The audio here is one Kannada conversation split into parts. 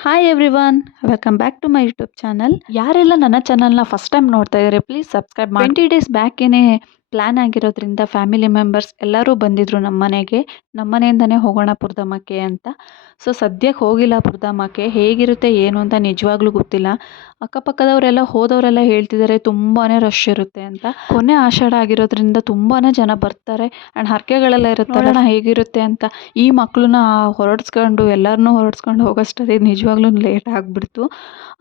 Hi everyone, welcome back to my YouTube channel. ಯಾರೆಲ್ಲ ನನ್ನ ಚಾನಲ್ನ ಫಸ್ಟ್ ಟೈಮ್ ನೋಡ್ತಾ ಇದ್ದಾರೆ ಪ್ಲೀಸ್ ಸಬ್ಸ್ಕ್ರೈಬ್ ಮಾಡಿ. 20 ಡೇಸ್ ಬ್ಯಾಕೇನೆ ಪ್ಲ್ಯಾನ್ ಆಗಿರೋದ್ರಿಂದ ಫ್ಯಾಮಿಲಿ ಮೆಂಬರ್ಸ್ ಎಲ್ಲರೂ ಬಂದಿದ್ದರು ನಮ್ಮ ಮನೆಗೆ. ನಮ್ಮ ಮನೆಯಿಂದನೇ ಹೋಗೋಣ ಪುರ್ದಮ್ಮಕ್ಕೆ ಅಂತ. ಸೊ ಸದ್ಯಕ್ಕೆ ಹೋಗಿಲ್ಲ ಪುರ್ದಮ್ಮಕ್ಕೆ. ಹೇಗಿರುತ್ತೆ ಏನು ಅಂತ ನಿಜವಾಗ್ಲೂ ಗೊತ್ತಿಲ್ಲ. ಅಕ್ಕಪಕ್ಕದವರೆಲ್ಲ ಹೋದವರೆಲ್ಲ ಹೇಳ್ತಿದ್ದಾರೆ ತುಂಬಾ ರಶ್ ಇರುತ್ತೆ ಅಂತ. ಕೊನೆ ಆಷಾಢ ಆಗಿರೋದ್ರಿಂದ ತುಂಬಾ ಜನ ಬರ್ತಾರೆ ಆ್ಯಂಡ್ ಹರಕೆಗಳೆಲ್ಲ ಇರುತ್ತೆ. ನೋಡೋಣ ಹೇಗಿರುತ್ತೆ ಅಂತ. ಈ ಮಕ್ಕಳನ್ನ ಹೊರಡಿಸ್ಕೊಂಡು ಎಲ್ಲರನ್ನೂ ಹೊರಡಿಸ್ಕೊಂಡು ಹೋಗೋಷ್ಟೊತ್ತಿಗೆ ನಿಜವಾಗ್ಲೂ ಲೇಟ್ ಆಗಿಬಿಡ್ತು.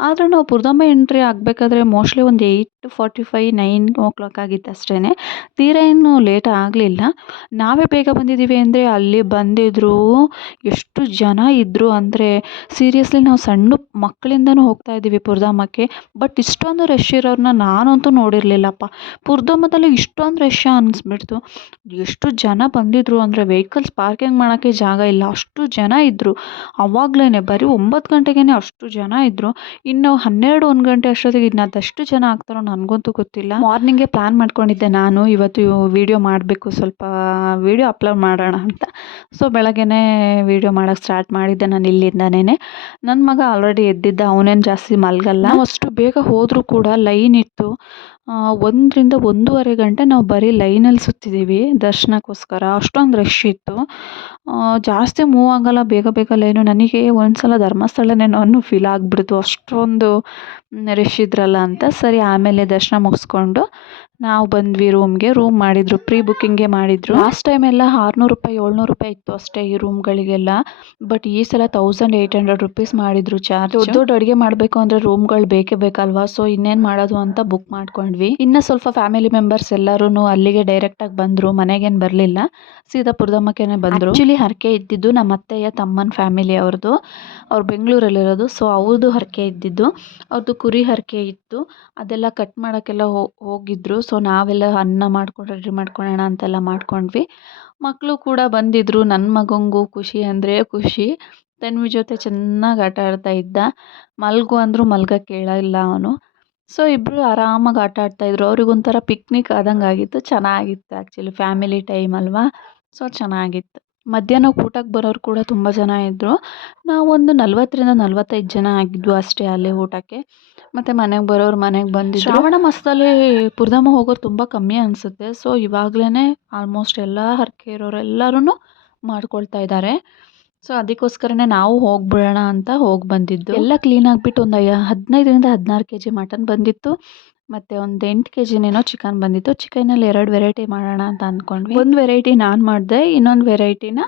ಆದರೆ ನಾವು ಪುರ್ದಮ್ಮ ಎಂಟ್ರಿ ಆಗಬೇಕಾದ್ರೆ ಮೋಸ್ಟ್ಲಿ ಒಂದು 8:45 9 ಆಗಿತ್ತು ಅಷ್ಟೇ. ತೀರಾ ಏನು ಲೇಟ್ ಆಗಲಿಲ್ಲ. ನಾವೇ ಬೇಗ ಬಂದಿದ್ದೀವಿ ಅಂದರೆ ಅಲ್ಲಿ ಬಂದಿದ್ರು ಎಷ್ಟು ಜನ ಇದ್ದರು ಅಂದರೆ ಸೀರಿಯಸ್ಲಿ ನಾವು ಸಣ್ಣ ಮಕ್ಕಳಿಂದನೂ ಹೋಗ್ತಾ ಇದ್ದೀವಿ ಪುರ್ದಮ್ಮಕ್ಕೆ. ಬಟ್ ಇಷ್ಟೊಂದು ರಶ್ ಇರೋರನ್ನ ನಾನಂತೂ ನೋಡಿರಲಿಲ್ಲಪ್ಪ. ಪುರ್ದಮ್ಮದಲ್ಲಿ ಇಷ್ಟೊಂದು ರಶ್ ಅನ್ನಿಸ್ಬಿಡ್ತು. ಎಷ್ಟು ಜನ ಬಂದಿದ್ರು ಅಂದರೆ ವೆಹಿಕಲ್ಸ್ ಪಾರ್ಕಿಂಗ್ ಮಾಡೋಕ್ಕೆ ಜಾಗ ಇಲ್ಲ, ಅಷ್ಟು ಜನ ಇದ್ದರು. ಆವಾಗಲೇ ಬರೀ 9 ಗಂಟೆಗೇ ಅಷ್ಟು ಜನ ಇದ್ದರು. ಇನ್ನು 12 1 ಗಂಟೆ ಅಷ್ಟೊತ್ತಿಗೆ ಇನ್ನು ಅದಷ್ಟು ಜನ ಆಗ್ತಾರೋ ನನಗಂತೂ ಗೊತ್ತಿಲ್ಲ. ಮಾರ್ನಿಂಗೇ ಪ್ಲ್ಯಾನ್ ಮಾಡ್ಕೊಂಡಿದ್ದೆ ನಾನು ಇವತ್ತು ವೀಡಿಯೋ ಮಾಡಬೇಕು, ಸ್ವಲ್ಪ ವೀಡಿಯೋ ಅಪ್ಲೋಡ್ ಮಾಡೋಣ ಅಂತ. ಸೊ ಬೆಳಗ್ಗೆನೇ ವೀಡಿಯೋ ಮಾಡೋಕ್ಕೆ ಸ್ಟಾರ್ಟ್ ಮಾಡಿದ್ದೆ ನಾನು ಇಲ್ಲಿಂದನೇ. ನನ್ನ ಮಗ ಆಲ್ರೆಡಿ ಎದ್ದಿದ್ದ, ಅವನೇನು ಜಾಸ್ತಿ ಮಲಗಲ್ಲ. ನಾವು ಅಷ್ಟು ಬೇಗ ಹೋದರೂ ಕೂಡ ಲೈನ್ ಇತ್ತು. 1 ರಿಂದ 1:30 ಗಂಟೆ ನಾವು ಬರೀ ಲೈನಲ್ಲಿ ಸುತ್ತಿದ್ದೀವಿ ದರ್ಶನಕ್ಕೋಸ್ಕರ. ಅಷ್ಟೊಂದು ರಶ್ ಇತ್ತು. ಜಾಸ್ತಿ ಮೂವ್ ಆಗಲ್ಲ ಬೇಗ ಬೇಗ ಲೈನು. ನನಗೆ ಒಂದ್ಸಲ ಧರ್ಮಸ್ಥಳನೇನೋ ಅನ್ನೋ ಫೀಲ್ ಆಗಿಬಿಡ್ತು, ಅಷ್ಟೊಂದು ರಶ್ ಇದ್ರಲ್ಲ ಅಂತ. ಸರಿ ಆಮೇಲೆ ದರ್ಶನ ಮುಗಿಸ್ಕೊಂಡು ನಾವು ಬಂದ್ವಿ ರೂಮ್ಗೆ. ರೂಮ್ ಮಾಡಿದರು, ಪ್ರೀ ಬುಕ್ಕಿಂಗೇ ಮಾಡಿದರು. ಲಾಸ್ಟ್ ಟೈಮ್ ಎಲ್ಲ 600 ರೂಪಾಯಿ 700 ರೂಪಾಯಿ ಇತ್ತು ಅಷ್ಟೇ ಈ ರೂಮ್ಗಳಿಗೆಲ್ಲ. ಬಟ್ ಈ ಸಲ 1800 ರೂಪೀಸ್ ಮಾಡಿದರು ಚಾರ್ಜ್. ದೊಡ್ಡ ಅಡುಗೆ ಮಾಡಬೇಕು ಅಂದರೆ ರೂಮ್ಗಳು ಬೇಕೇ ಬೇಕಲ್ವಾ. ಸೊ ಇನ್ನೇನು ಮಾಡೋದು ಅಂತ ಬುಕ್ ಮಾಡ್ಕೊಂಡ್ವಿ. ಇನ್ನು ಸ್ವಲ್ಪ ಫ್ಯಾಮಿಲಿ ಮೆಂಬರ್ಸ್ ಎಲ್ಲರೂ ಅಲ್ಲಿಗೆ ಡೈರೆಕ್ಟಾಗಿ ಬಂದರು, ಮನೆಗೇನು ಬರಲಿಲ್ಲ, ಸೀದಾ ಪುರ್ದಮ್ಮಕ್ಕೇನೆ ಬಂದರು. ಆ್ಯಕ್ಚುಲಿ ಹರಕೆ ಇದ್ದಿದ್ದು ನಮ್ಮ ಅತ್ತೆಯ ತಮ್ಮನ ಫ್ಯಾಮಿಲಿ ಅವ್ರದ್ದು, ಅವ್ರು ಬೆಂಗಳೂರಲ್ಲಿರೋದು. ಸೊ ಅವ್ರದ್ದು ಹರಕೆ ಇದ್ದಿದ್ದು, ಅವ್ರದ್ದು ಕುರಿ ಹರಕೆ ಇತ್ತು. ಅದೆಲ್ಲ ಕಟ್ ಮಾಡೋಕ್ಕೆಲ್ಲ ಹೋಗಿದ್ರು. ಸೊ ನಾವೆಲ್ಲ ಅನ್ನ ಮಾಡ್ಕೊಂಡು ರೆಡಿ ಮಾಡ್ಕೊಳ್ಳೋಣ ಅಂತೆಲ್ಲ ಮಾಡ್ಕೊಂಡ್ವಿ. ಮಕ್ಕಳು ಕೂಡ ಬಂದಿದ್ದರು. ನನ್ನ ಮಗಂಗೂ ಖುಷಿ ಅಂದರೆ ಖುಷಿ. ತನ್ವಿ ಜೊತೆ ಚೆನ್ನಾಗಿ ಆಟ ಆಡ್ತಾ ಇದ್ದ. ಮಲ್ಗು ಅಂದರೂ ಮಲ್ಗಕ್ಕೆ ಕೇಳಲ್ಲ ಅವನು. ಸೊ ಇಬ್ಬರು ಆರಾಮಾಗಿ ಆಟ ಆಡ್ತಾಯಿದ್ರು. ಅವ್ರಿಗೊಂಥರ ಪಿಕ್ನಿಕ್ ಆದಂಗೆ ಆಗಿತ್ತು. ಚೆನ್ನಾಗಿತ್ತು ಆ್ಯಕ್ಚುಲಿ, ಫ್ಯಾಮಿಲಿ ಟೈಮ್ ಅಲ್ವಾ. ಸೊ ಚೆನ್ನಾಗಿತ್ತು. ಮಧ್ಯಾಹ್ನಕ್ಕೆ ಊಟಕ್ಕೆ ಬರೋರು ಕೂಡ ತುಂಬ ಜನ ಇದ್ದರು. ನಾವೊಂದು 40 ರಿಂದ 45 ಜನ ಆಗಿದ್ವು ಅಷ್ಟೇ ಅಲ್ಲಿ ಊಟಕ್ಕೆ. ಮತ್ತು ಮನೆಗೆ ಬರೋರು ಮನೆಗೆ ಬಂದಿದ್ದು. ಶ್ರಾವಣ ಮಾಸದಲ್ಲಿ ಪುರ್ದಮ್ಮ ಹೋಗೋರು ತುಂಬ ಕಮ್ಮಿ ಅನಿಸುತ್ತೆ. ಸೊ ಇವಾಗಲೇ ಆಲ್ಮೋಸ್ಟ್ ಎಲ್ಲ ಹರಕೆ ಇರೋರೆಲ್ಲರೂ ಮಾಡ್ಕೊಳ್ತಾ ಇದ್ದಾರೆ. ಸೊ ಅದಕ್ಕೋಸ್ಕರನೇ ನಾವು ಹೋಗ್ಬಿಡೋಣ ಅಂತ ಹೋಗಿ ಬಂದಿದ್ದು. ಎಲ್ಲ ಕ್ಲೀನ್ ಆಗಿಬಿಟ್ಟು ಒಂದು 15 ರಿಂದ 16 kg ಮಟನ್ ಬಂದಿತ್ತು. ಮತ್ತು ಒಂದು 8 kgನೇನೋ ಚಿಕನ್ ಬಂದಿತ್ತು. ಚಿಕನಲ್ಲಿ 2 ವೆರೈಟಿ ಮಾಡೋಣ ಅಂತ ಅಂದ್ಕೊಂಡ್ವಿ. ಒಂದು ವೆರೈಟಿ ನಾನು ಮಾಡಿದೆ, ಇನ್ನೊಂದು ವೆರೈಟಿನ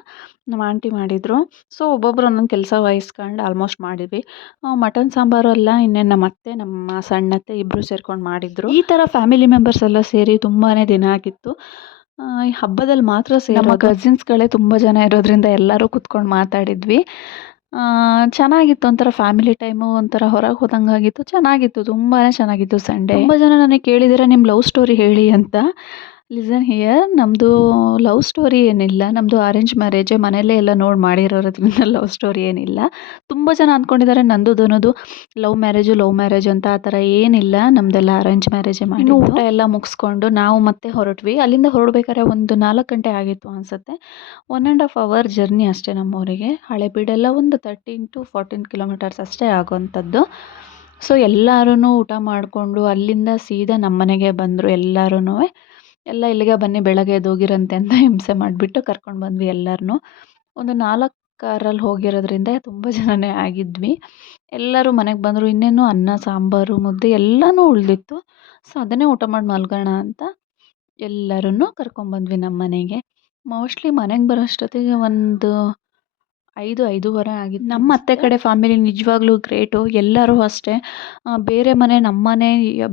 ನಮ್ಮ ಆಂಟಿ ಮಾಡಿದರು. ಸೊ ಒಬ್ಬೊಬ್ಬರು ಒಂದೊಂದು ಕೆಲಸ ವಹಿಸ್ಕೊಂಡು ಆಲ್ಮೋಸ್ಟ್ ಮಾಡಿದ್ವಿ. ಮಟನ್ ಸಾಂಬಾರು ಎಲ್ಲ ಇನ್ನೇನು ನಮ್ಮ ಅತ್ತೆ ನಮ್ಮ ಸಣ್ಣತ್ತೆ ಇಬ್ಬರು ಸೇರ್ಕೊಂಡು ಮಾಡಿದರು. ಈ ಥರ ಫ್ಯಾಮಿಲಿ ಮೆಂಬರ್ಸ್ ಎಲ್ಲ ಸೇರಿ ತುಂಬಾ ದಿನ ಆಗಿತ್ತು. ಈ ಹಬ್ಬದಲ್ಲಿ ಮಾತ್ರ ನಮ್ಮ ಕಸಿನ್ಸ್ಗಳೇ ತುಂಬ ಜನ ಇರೋದ್ರಿಂದ ಎಲ್ಲರೂ ಕುತ್ಕೊಂಡು ಮಾತಾಡಿದ್ವಿ. ಚೆನ್ನಾಗಿತ್ತು. ಒಂಥರ ಫ್ಯಾಮಿಲಿ ಟೈಮು, ಒಂಥರ ಹೊರಗೆ ಹೋದಂಗಾಗಿತ್ತು. ಚೆನ್ನಾಗಿತ್ತು, ತುಂಬಾ ಚೆನ್ನಾಗಿತ್ತು ಸಂಡೇ. ತುಂಬ ಜನ ನನಗೆ ಕೇಳಿದ್ದೀರ ನಿಮ್ಮ ಲವ್ ಸ್ಟೋರಿ ಹೇಳಿ ಅಂತ. ಲಿಸನ್ ಹಿಯರ್, ನಮ್ಮದು ಲವ್ ಸ್ಟೋರಿ ಏನಿಲ್ಲ. ನಮ್ಮದು ಅರೇಂಜ್ ಮ್ಯಾರೇಜೇ, ಮನೆಯಲ್ಲೇ ಎಲ್ಲ ನೋಡಿ ಮಾಡಿರೋದ್ರಿಂದ ಲವ್ ಸ್ಟೋರಿ ಏನಿಲ್ಲ. ತುಂಬ ಜನ ಅಂದ್ಕೊಂಡಿದ್ದಾರೆ ನಂದು ಅನ್ನೋದು ಲವ್ ಮ್ಯಾರೇಜ್ ಅಂತ. ಆ ಥರ ಏನಿಲ್ಲ, ನಮ್ಮದೆಲ್ಲ ಅರೇಂಜ್ ಮ್ಯಾರೇಜೇ ಮಾಡಿ. ಊಟ ಎಲ್ಲ ಮುಗಿಸ್ಕೊಂಡು ನಾವು ಮತ್ತೆ ಹೊರಟ್ವಿ. ಅಲ್ಲಿಂದ ಹೊರಡ್ಬೇಕಾದ್ರೆ ಒಂದು 4 ಗಂಟೆ ಆಗಿತ್ತು ಅನಿಸುತ್ತೆ. 1.5 hour ಜರ್ನಿ ಅಷ್ಟೇ ನಮ್ಮೂರಿಗೆ. ಹಳೆಬೀಡೆಲ್ಲ ಒಂದು 13 to 14 ಕಿಲೋಮೀಟರ್ಸ್ ಅಷ್ಟೇ ಆಗೋವಂಥದ್ದು. ಸೊ ಎಲ್ಲರೂ ಊಟ ಮಾಡಿಕೊಂಡು ಅಲ್ಲಿಂದ ಸೀದಾ ನಮ್ಮ ಮನೆಗೆ ಬಂದರು. ಎಲ್ಲ ಇಲ್ಲಿಗೆ ಬನ್ನಿ ಬೆಳಗ್ಗೆ ಎದ್ದೋಗಿರಂತೆ ಅಂತ ಹಿಂಸೆ ಮಾಡಿಬಿಟ್ಟು ಕರ್ಕೊಂಡು ಬಂದ್ವಿ ಎಲ್ಲರನ್ನೂ. ಒಂದು 4 ಕಾರಲ್ಲಿ ಹೋಗಿರೋದ್ರಿಂದ ತುಂಬ ಜನನೇ ಆಗಿದ್ವಿ. ಎಲ್ಲರೂ ಮನೆಗೆ ಬಂದರು. ಇನ್ನೇನು ಅನ್ನ ಸಾಂಬಾರು ಮುದ್ದೆ ಎಲ್ಲನೂ ಉಳಿದಿತ್ತು. ಸೊ ಅದನ್ನೇ ಊಟ ಮಾಡಿ ಮಲ್ಗೋಣ ಅಂತ ಎಲ್ಲರನ್ನೂ ಕರ್ಕೊಂಡ್ಬಂದ್ವಿ ನಮ್ಮ ಮನೆಗೆ. ಮೋಸ್ಟ್ಲಿ ಮನೆಗೆ ಬರೋಷ್ಟೊತ್ತಿಗೆ ಒಂದು 5-5:30 ಆಗಿತ್ತು. ನಮ್ಮ ಅತ್ತೆ ಕಡೆ ಫ್ಯಾಮಿಲಿ ನಿಜವಾಗ್ಲೂ ಗ್ರೇಟು. ಎಲ್ಲರೂ ಅಷ್ಟೇ, ಬೇರೆ ಮನೆ ನಮ್ಮ ಮನೆ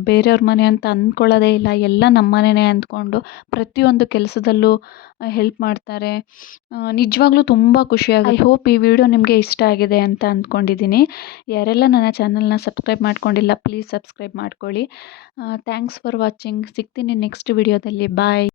ಬೇರೆಯವ್ರ ಮನೆ ಅಂತ ಅಂದ್ಕೊಳ್ಳೋದೇ ಇಲ್ಲ. ಎಲ್ಲ ನಮ್ಮ ಮನೆಯೇ ಅಂದ್ಕೊಂಡು ಪ್ರತಿಯೊಂದು ಕೆಲಸದಲ್ಲೂ ಹೆಲ್ಪ್ ಮಾಡ್ತಾರೆ. ನಿಜವಾಗ್ಲೂ ತುಂಬ ಖುಷಿಯಾಗುತ್ತೆ. ಐ ಹೋಪ್ ಈ ವಿಡಿಯೋ ನಿಮಗೆ ಇಷ್ಟ ಆಗಿದೆ ಅಂತ ಅಂದ್ಕೊಂಡಿದ್ದೀನಿ. ಯಾರೆಲ್ಲ ನನ್ನ ಚಾನಲ್ನ ಸಬ್ಸ್ಕ್ರೈಬ್ ಮಾಡ್ಕೊಂಡಿಲ್ಲ ಪ್ಲೀಸ್ ಸಬ್ಸ್ಕ್ರೈಬ್ ಮಾಡ್ಕೊಳ್ಳಿ. Thanks for watching. ಸಿಗ್ತೀನಿ ನೆಕ್ಸ್ಟ್ ವಿಡಿಯೋದಲ್ಲಿ. ಬಾಯ್.